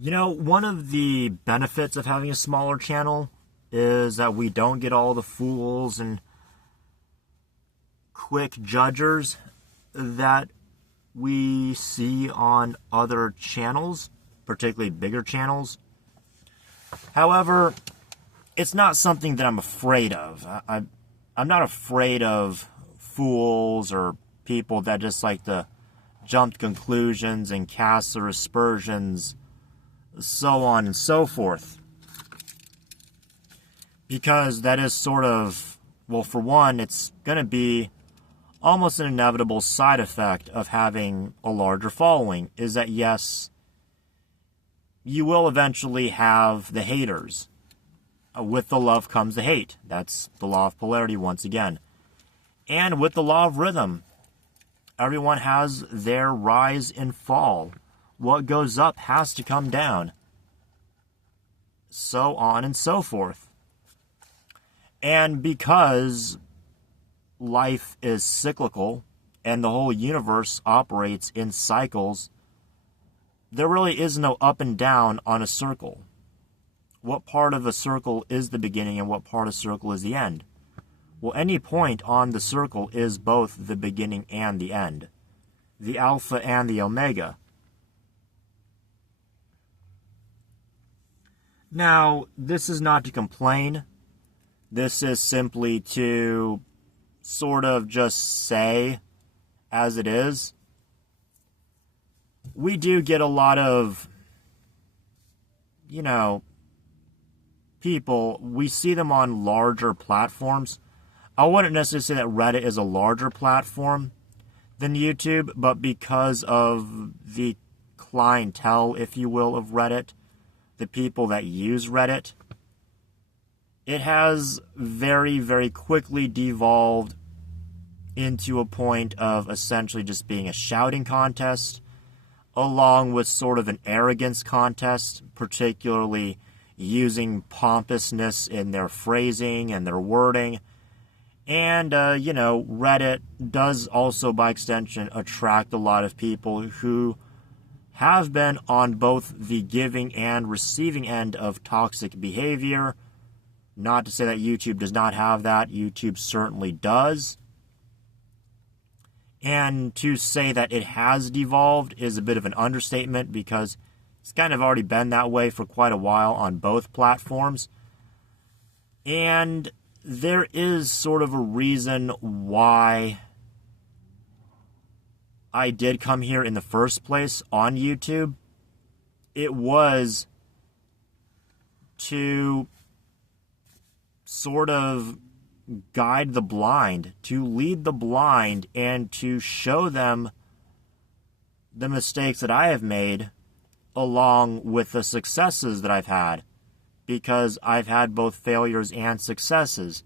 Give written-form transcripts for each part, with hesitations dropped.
You know, one of the benefits of having a smaller channel is that we don't get all the fools and quick judgers that we see on other channels, particularly bigger channels. However, it's not something that I'm afraid of. I'm not afraid of fools or people that just like to jump to conclusions and cast their aspersions, so on and so forth. Because that is sort of, well, for one, it's going to be almost an inevitable side effect of having a larger following, is that yes, you will eventually have the haters. With the love comes the hate. That's the law of polarity once again. And with the law of rhythm, everyone has their rise and fall. What goes up has to come down. So on and so forth. And because life is cyclical and the whole universe operates in cycles, there really is no up and down on a circle. What part of a circle is the beginning and what part of a circle is the end? Well, any point on the circle is both the beginning and the end. The alpha and the omega. Now, this is not to complain. This is simply to sort of just say as it is. We do get a lot of, people. We see them on larger platforms. I wouldn't necessarily say that Reddit is a larger platform than YouTube, but because of the clientele, if you will, of Reddit, the people that use Reddit, it has very, very quickly devolved into a point of essentially just being a shouting contest, along with sort of an arrogance contest, particularly using pompousness in their phrasing and their wording. And, Reddit does also, by extension, attract a lot of people who have been on both the giving and receiving end of toxic behavior. Not to say that YouTube does not have that. YouTube certainly does. And to say that it has devolved is a bit of an understatement because it's kind of already been that way for quite a while on both platforms. And there is sort of a reason why I did come here in the first place on YouTube. It was to sort of guide the blind, to lead the blind, and to show them the mistakes that I have made along with the successes that I've had, because I've had both failures and successes.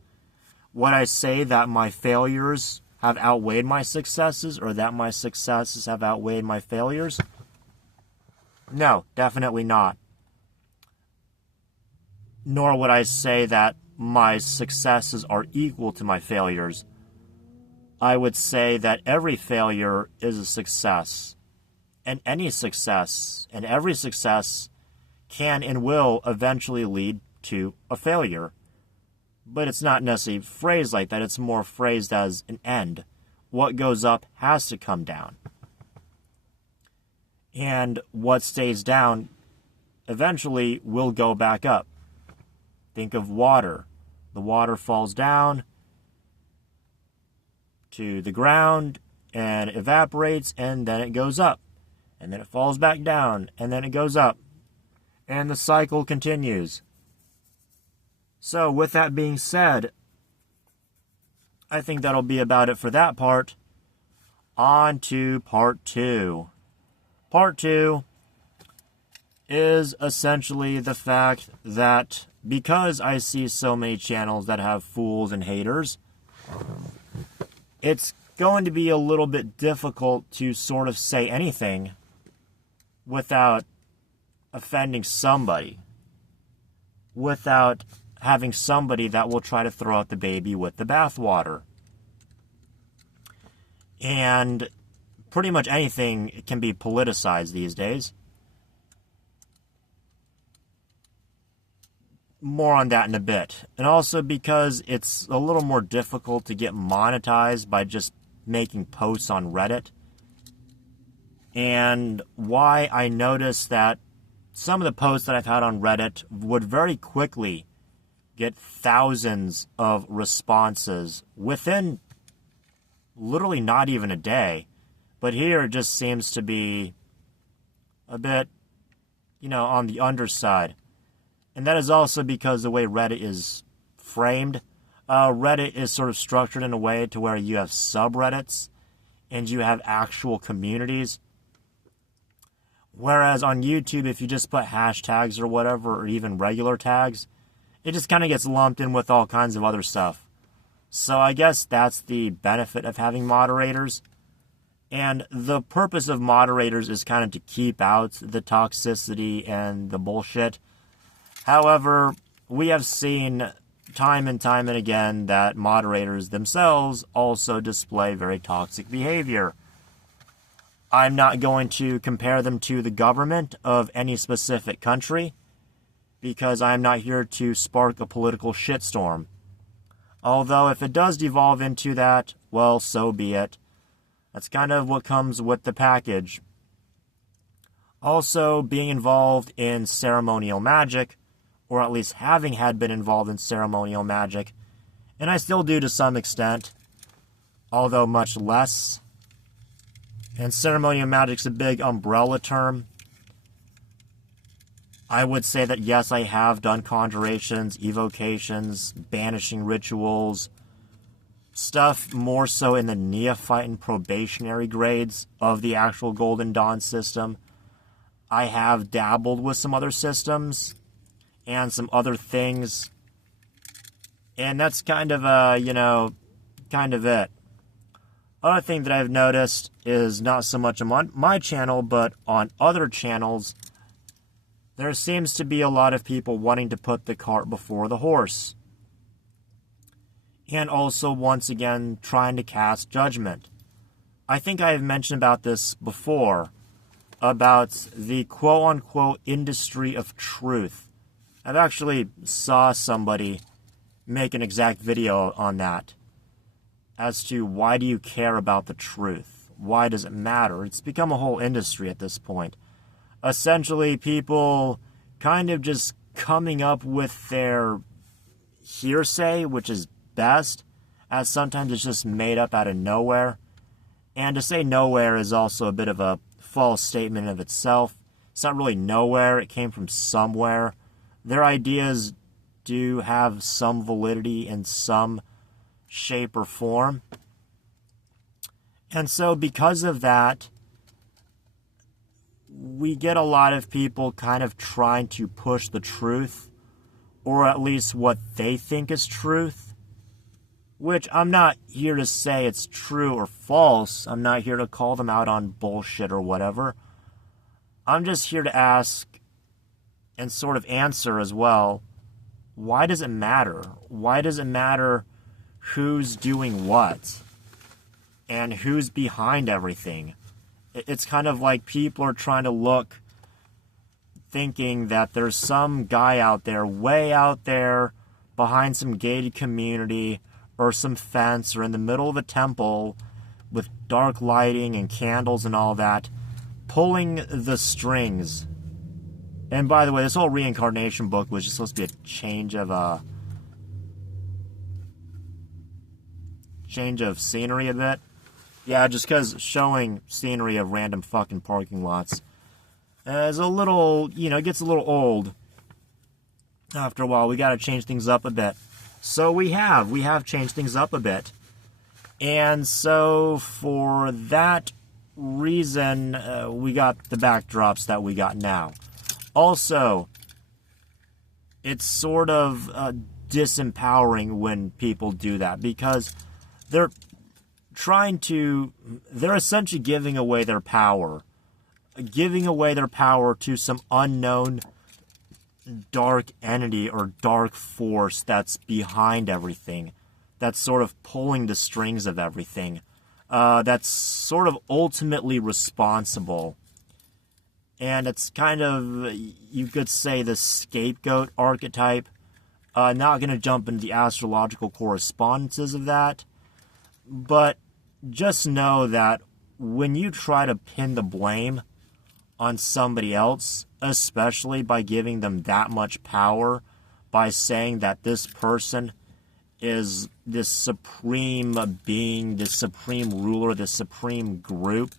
Would I say that my failures have outweighed my successes, or that my successes have outweighed my failures? No, definitely not. Nor would I say that my successes are equal to my failures. I would say that every failure is a success. And any success, and every success, can and will eventually lead to a failure. But it's not necessarily phrased like that. It's more phrased as an end. What goes up has to come down. And what stays down eventually will go back up. Think of water. The water falls down to the ground and evaporates, and then it goes up. And then it falls back down, and then it goes up. And the cycle continues. So with that being said, I think that'll be about it for that part. On to part 2. Part 2 is essentially the fact that because I see so many channels that have fools and haters, it's going to be a little bit difficult to sort of say anything without offending somebody, without having somebody that will try to throw out the baby with the bathwater. And pretty much anything can be politicized these days. more on that in a bit. And also because it's a little more difficult to get monetized by just making posts on Reddit. And why I noticed that some of the posts that I've had on Reddit would very quickly get thousands of responses within literally not even a day. But here it just seems to be a bit, on the underside. And that is also because the way Reddit is framed. Reddit is sort of structured in a way to where you have subreddits and you have actual communities. Whereas on YouTube, if you just put hashtags or whatever, or even regular tags, it just kind of gets lumped in with all kinds of other stuff. So I guess that's the benefit of having moderators. And the purpose of moderators is kind of to keep out the toxicity and the bullshit. However, we have seen time and time and again that moderators themselves also display very toxic behavior. I'm not going to compare them to the government of any specific country because I'm not here to spark a political shitstorm. Although if it does devolve into that, well, so be it. That's kind of what comes with the package. Also, being involved in ceremonial magic, or at least having had been involved in ceremonial magic, and I still do to some extent, although much less. And ceremonial magic's a big umbrella term. I would say that yes, I have done conjurations, evocations, banishing rituals, stuff more so in the neophyte and probationary grades of the actual Golden Dawn system. I have dabbled with some other systems and some other things. And that's kind of, kind of it. Other thing that I've noticed is not so much on my channel, but on other channels, there seems to be a lot of people wanting to put the cart before the horse. And also, once again, trying to cast judgment. I think I have mentioned about this before, about the quote-unquote industry of truth. I've actually saw somebody make an exact video on that. As to why do you care about the truth? Why does it matter? It's become a whole industry at this point. Essentially, people kind of just coming up with their hearsay, which is best, as sometimes it's just made up out of nowhere. And to say nowhere is also a bit of a false statement of itself. It's not really nowhere, it came from somewhere. Their ideas do have some validity in some shape or form. And so because of that, we get a lot of people kind of trying to push the truth, or at least what they think is truth, which I'm not here to say it's true or false. I'm not here to call them out on bullshit or whatever. I'm just here to ask and sort of answer as well, why does it matter? Why does it matter who's doing what and who's behind everything? It's kind of like people are trying to look, thinking that there's some guy out there, way out there, behind some gated community or some fence or in the middle of a temple with dark lighting and candles and all that, pulling the strings. And by the way, this whole reincarnation book was just supposed to be a change of scenery a bit. Yeah, just because showing scenery of random fucking parking lots is a little, it gets a little old after a while. We got to change things up a bit. So we have changed things up a bit. And so for that reason, we got the backdrops that we got now. Also, it's sort of disempowering when people do that because they're essentially giving away their power to some unknown dark entity or dark force that's behind everything, that's sort of pulling the strings of everything, that's sort of ultimately responsible. And it's kind of, you could say, the scapegoat archetype, Not going to jump into the astrological correspondences of that, but just know that when you try to pin the blame on somebody else, especially by giving them that much power, by saying that this person is this supreme being, this supreme ruler, this supreme group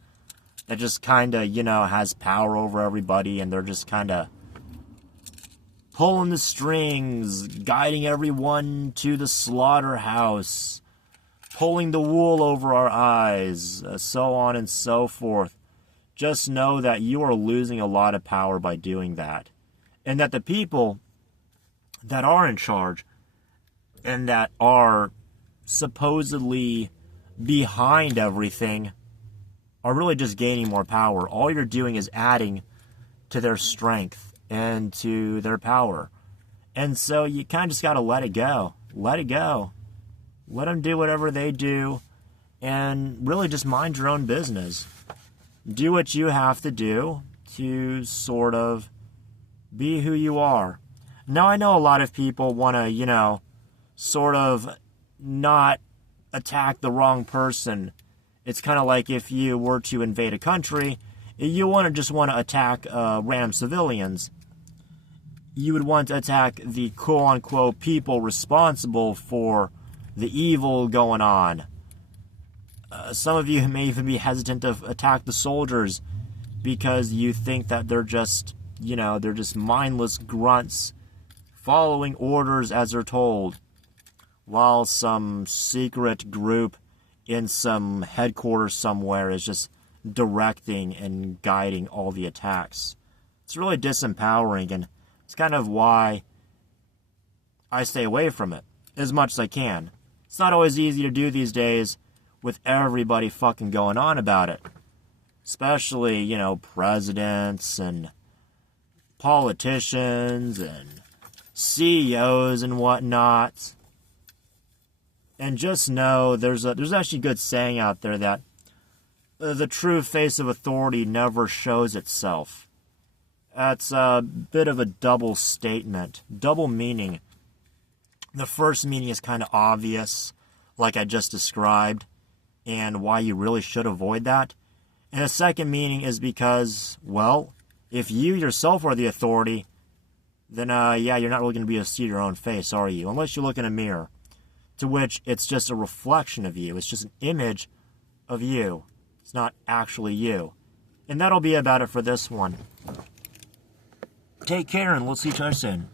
that just kind of, has power over everybody, and they're just kind of pulling the strings, guiding everyone to the slaughterhouse, pulling the wool over our eyes, so on and so forth. Just know that you are losing a lot of power by doing that. And that the people that are in charge and that are supposedly behind everything are really just gaining more power. All you're doing is adding to their strength and to their power. And so you kind of just got to let it go. Let it go. Let them do whatever they do and really just mind your own business. Do what you have to do to sort of be who you are. Now, I know a lot of people want to, sort of not attack the wrong person. It's kind of like if you were to invade a country, you want to attack random civilians. You would want to attack the quote-unquote people responsible for the evil going on. Some of you may even be hesitant to attack the soldiers because you think that they're just, they're just mindless grunts following orders as they're told, while some secret group in some headquarters somewhere is just directing and guiding all the attacks. It's really disempowering, and it's kind of why I stay away from it as much as I can. It's not always easy to do these days with everybody fucking going on about it. Especially, presidents and politicians and CEOs and whatnot. And just know there's actually a good saying out there that the true face of authority never shows itself. That's a bit of a double statement, double meaning. The first meaning is kind of obvious, like I just described, and why you really should avoid that. And the second meaning is because, well, if you yourself are the authority, then, you're not really going to be able to see your own face, are you? Unless you look in a mirror, to which it's just a reflection of you. It's just an image of you. It's not actually you. And that'll be about it for this one. Take care, and we'll see each other soon.